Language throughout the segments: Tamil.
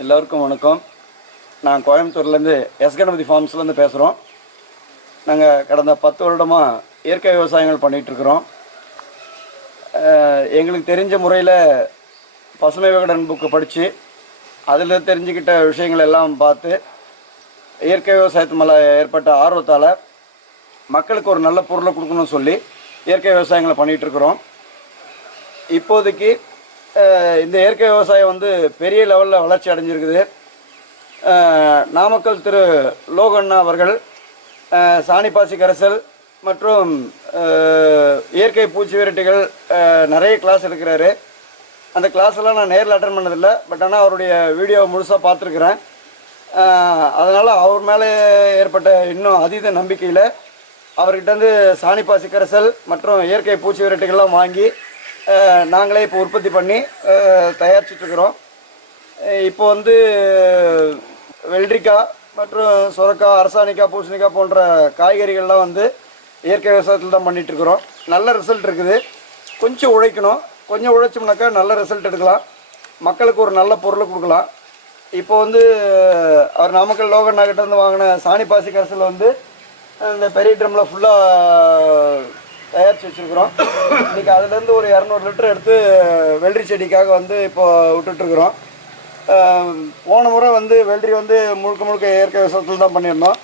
எல்லோருக்கும் வணக்கம். நான் கோயம்புத்தூர்லேருந்து எஸ் கணபதி ஃபார்ம்ஸ்லேருந்து பேசுகிறோம். நாங்கள் கடந்த 10 வருடமாக இயற்கை விவசாயங்கள் பண்ணிகிட்ருக்குறோம். எங்களுக்கு தெரிஞ்ச முறையில் பசுமை விகடன் புக்கு படித்து அதில் தெரிஞ்சுக்கிட்ட விஷயங்கள் எல்லாம் பார்த்து இயற்கை விவசாயத்து மேலே ஏற்பட்ட ஆர்வத்தால் மக்களுக்கு ஒரு நல்ல பொருளை கொடுக்கணும்னு சொல்லி இயற்கை விவசாயங்களை பண்ணிகிட்ருக்குறோம். இப்போதைக்கு இந்த இயற்கை விவசாயம் வந்து பெரிய லெவலில் வளர்ச்சி அடைஞ்சிருக்குது. நாமக்கல் திரு லோகண்ணா அவர்கள் சாணிப்பாசி கரைசல் மற்றும் இயற்கை பூச்சி விரட்டிகள் நிறைய கிளாஸ் எடுக்கிறாரு. அந்த கிளாஸெல்லாம் நான் நேரில் அட்டன் பண்ணதில்லை, பட் ஆனால் அவருடைய வீடியோவை முழுசாக பார்த்துருக்குறேன். அதனால் அவர் மேலே ஏற்பட்ட இன்னும் அதீத நம்பிக்கையில் அவர்கிட்டருந்து சாணிப்பாசி கரைசல் மற்றும் இயற்கை பூச்சி விரட்டிகள்லாம் வாங்கி நாங்களே இப்போ உற்பத்தி பண்ணி தயாரிச்சிட்ருக்குறோம். இப்போ வந்து வெள்ளரிக்காய் மற்றும் சுரக்காய், அரசாணிக்காய், பூசணிக்காய் போன்ற காய்கறிகள்லாம் வந்து இயற்கை விவசாயத்தில் தான் பண்ணிகிட்ருக்குறோம். நல்ல ரிசல்ட் இருக்குது. கொஞ்சம் உழைக்கணும். கொஞ்சம் உழைச்சோம்னாக்கா நல்ல ரிசல்ட் எடுக்கலாம், மக்களுக்கு ஒரு நல்ல பொருளை கொடுக்கலாம். இப்போ வந்து அவர் நாமக்கல் லோகண்ணாக்கிட்ட இருந்து வாங்கின சாணிப்பாசி கரைசல் வந்து இந்த பெரிய ட்ரம்மில் ஃபுல்லாக தயாரித்து வச்சுருக்குறோம். இன்றைக்கி அதுலேருந்து ஒரு 200 லிட்டர் எடுத்து வெள்ளரி செடிக்காக வந்து இப்போ விட்டுட்ருக்குறோம். போன முறை வந்து வெள்ளரி வந்து முழுக்க இயற்கை விவசாயத்தில் தான் பண்ணியிருந்தோம்.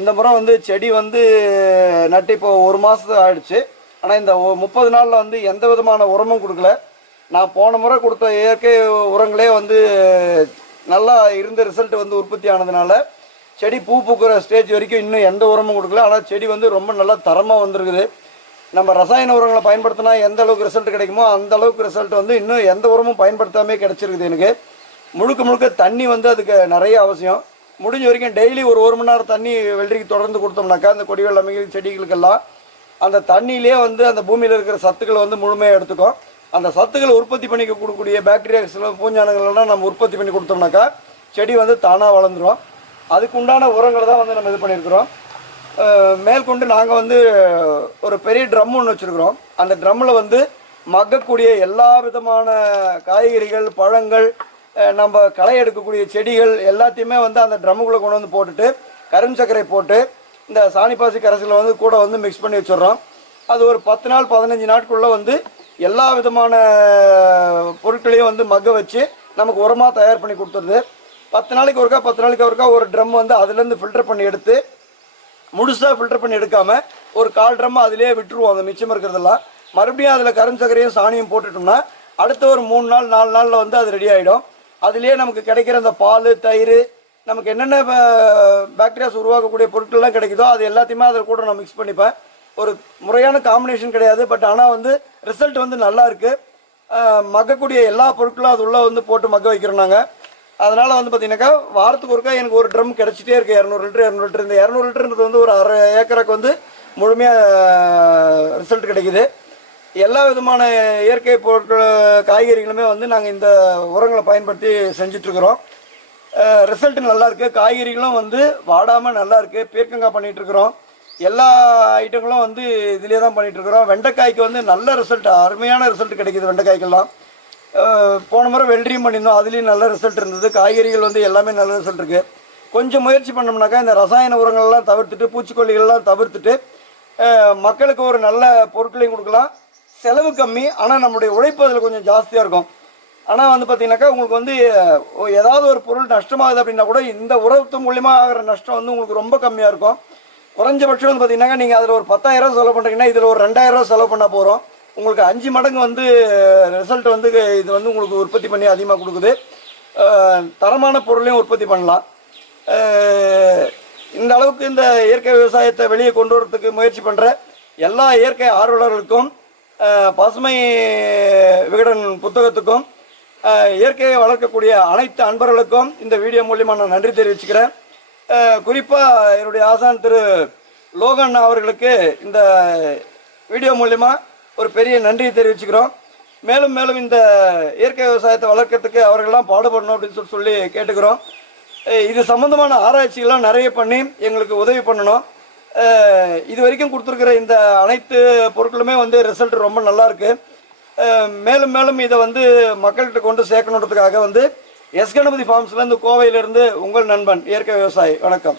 இந்த முறை வந்து செடி வந்து நட்டு இப்போ 1 மாதம் ஆகிடுச்சு. ஆனால் இந்த 30 நாளில் வந்து எந்த விதமான உரமும் கொடுக்கல. நான் போன முறை கொடுத்த இயற்கை உரங்களே வந்து நல்லா இருந்த ரிசல்ட் வந்து உற்பத்தி ஆனதுனால செடி பூ பூக்கிற ஸ்டேஜ் வரைக்கும் இன்னும் எந்த உரமும் கொடுக்கல. ஆனால் செடி வந்து ரொம்ப நல்லா தரமாக வந்துருக்குது. நம்ம ரசாயன உரங்களை பயன்படுத்தினா எந்த அளவுக்கு ரிசல்ட் கிடைக்குமோ அந்த அளவுக்கு ரிசல்ட் வந்து இன்னும் எந்த உரமும் பயன்படுத்தாமே கிடச்சிருக்குது. எனக்கு முழுக்க தண்ணி வந்து அதுக்கு நிறைய அவசியம். முடிஞ்ச வரைக்கும் டெய்லி ஒரு 1 மணி நேரம் தண்ணி வெள்ளரிக்கு தொடர்ந்து கொடுத்தோம்னாக்கா அந்த கொடிகள் அமைகள் செடிகளுக்கெல்லாம் அந்த தண்ணியிலே வந்து அந்த பூமியில் இருக்கிற சத்துக்களை வந்து முழுமையாக எடுத்துக்கும். அந்த சத்துக்களை உற்பத்தி பண்ணி கொடுக்கக்கூடிய பாக்டீரியாஸ் பூஞ்சானங்கள்லாம் நம்ம உற்பத்தி பண்ணி கொடுத்தோம்னாக்கா செடி வந்து தானாக வளர்ந்துடும். அதுக்கு உண்டான உரங்களை தான் வந்து நம்ம இது பண்ணியிருக்கிறோம். மேற்கொண்டு நாங்கள் வந்து ஒரு பெரிய ட்ரம் ஒன்று வச்சுருக்குறோம். அந்த ட்ரம்மில் வந்து மக்கக்கூடிய எல்லா விதமான காய்கறிகள், பழங்கள், நம்ம களை எடுக்கக்கூடிய செடிகள் எல்லாத்தையுமே வந்து அந்த ட்ரம்முக்குள்ளே கொண்டு வந்து போட்டுட்டு கரும் சர்க்கரை போட்டு இந்த சாணிப்பாசி கரைசலை வந்து கூட வந்து மிக்ஸ் பண்ணி வச்சிடுறோம். அது ஒரு 10 நாள் 15 நாட்குள்ளே வந்து எல்லா விதமான பொருட்களையும் வந்து மக்க வச்சு நமக்கு உரமாக தயார் பண்ணி கொடுத்துருது. 10 நாளைக்கு ஒருக்கா ஒரு ட்ரம் வந்து அதுலேருந்து ஃபில்டர் பண்ணி எடுத்து முழுசாக ஃபில்டர் பண்ணி எடுக்காமல் ஒரு 1/4 ட்ரம் அதிலே விட்டுருவோம். அந்த மிச்சம் இருக்கிறதெல்லாம் மறுபடியும் அதில் கரும் சர்க்கரையும் சாணியும் போட்டுட்டோம்னா அடுத்த ஒரு 3 நாள் 4 நாளில் வந்து அது ரெடி ஆகிடும். அதுலேயே நமக்கு கிடைக்கிற அந்த பால், தயிர், நமக்கு என்னென்ன பாக்டீரியாஸ் உருவாக்கக்கூடிய பொருட்கள்லாம் கிடைக்குதோ அது எல்லாத்தையுமே அதில் கூட நான் மிக்ஸ் பண்ணிப்பேன். ஒரு முறையான காம்பினேஷன் கிடையாது, பட் ஆனால் வந்து ரிசல்ட் வந்து நல்லா இருக்குது. மக்கக்கூடிய எல்லா பொருட்களும் அது உள்ளே வந்து போட்டு மக்க வைக்கிறோம் நாங்கள். அதனால் வந்து பார்த்தீங்கன்னாக்கா வாரத்துக்கு ஒருக்கா எனக்கு ஒரு ட்ரம் கிடச்சிட்டே இருக்குது. 200 லிட்டர். இந்த 200 லிட்டர்ன்றது வந்து ஒரு அரை ஏக்கருக்கு வந்து முழுமையாக ரிசல்ட் கிடைக்குது. எல்லா விதமான இயற்கை பொருட்கள், காய்கறிகளுமே வந்து நாங்கள் இந்த உரங்களை பயன்படுத்தி செஞ்சிட்ருக்குறோம். ரிசல்ட் நல்லா இருக்குது. காய்கறிகளும் வந்து வாடாமல் நல்லா இருக்குது. பீர்க்கங்காய் பண்ணிகிட்ருக்குறோம். எல்லா ஐட்டங்களும் வந்து இதிலே தான் பண்ணிகிட்ருக்குறோம். வெண்டைக்காய்க்கு வந்து நல்ல ரிசல்ட், அருமையான ரிசல்ட் கிடைக்கிது வெண்டைக்காய்க்கெல்லாம். போன முறை வெள்ளரியும் பண்ணியிருந்தோம், அதுலேயும் நல்ல ரிசல்ட் இருந்தது. காய்கறிகள் வந்து எல்லாமே நல்ல ரிசல்ட் இருக்குது. கொஞ்சம் முயற்சி பண்ணோம்னாக்கா இந்த ரசாயன உரங்கள்லாம் தவிர்த்துட்டு, பூச்சிக்கொல்லிகள்லாம் தவிர்த்துட்டு மக்களுக்கு ஒரு நல்ல பொருட்களையும் கொடுக்கலாம். செலவு கம்மி, ஆனால் நம்மளுடைய உழைப்பு அதில் கொஞ்சம் ஜாஸ்தியாக இருக்கும். ஆனால் வந்து பார்த்தீங்கன்னாக்கா உங்களுக்கு வந்து ஏதாவது ஒரு பொருள் நஷ்டமாகுது அப்படின்னா கூட இந்த உரத்து மூலியமாக ஆகிற நஷ்டம் வந்து உங்களுக்கு ரொம்ப கம்மியாக இருக்கும். குறைஞ்சபட்சம் வந்து பார்த்தீங்கன்னாக்கா நீங்கள் அதில் ஒரு 10,000 செலவு பண்ணுறீங்கன்னா இதில் ஒரு 2,000 செலவு பண்ணால் போகிறோம். உங்களுக்கு 5 மடங்கு வந்து ரிசல்ட் வந்து இது வந்து உங்களுக்கு உற்பத்தி பண்ணி அதிகமாக கொடுக்குது. தரமான பொருளையும் உற்பத்தி பண்ணலாம். இந்த அளவுக்கு இந்த இயற்கை விவசாயத்தை வெளியே கொண்டு வரதுக்கு முயற்சி பண்ணுற எல்லா இயற்கை ஆர்வலர்களுக்கும், பசுமை விகடன் புத்தகத்துக்கும், இயற்கையை வளர்க்கக்கூடிய அனைத்து அன்பர்களுக்கும் இந்த வீடியோ மூலிமா நான் நன்றி தெரிவிச்சுக்கிறேன். குறிப்பாக என்னுடைய ஆசான் திரு லோகண்ணா அவர்களுக்கு இந்த வீடியோ மூலிமா ஒரு பெரிய நன்றியை தெரிவிச்சுக்கிறோம். மேலும் இந்த இயற்கை விவசாயத்தை வளர்க்கறதுக்கு அவர்கள்லாம் பாடுபடணும் அப்படின்னு சொல்லி கேட்டுக்கிறோம். இது சம்பந்தமான ஆராய்ச்சிகள்லாம் நிறைய பண்ணி எங்களுக்கு உதவி பண்ணணும். இது வரைக்கும் கொடுத்துருக்கிற இந்த அனைத்து பொருட்களுமே வந்து ரிசல்ட் ரொம்ப நல்லா இருக்குது. மேலும் இதை வந்து மக்கள்கிட்ட கொண்டு சேர்க்கணுன்றதுக்காக வந்து எஸ் கணபதி ஃபார்ம்ஸ்லேருந்து கோவையிலேருந்து உங்கள் நண்பன் இயற்கை விவசாயி. வணக்கம்.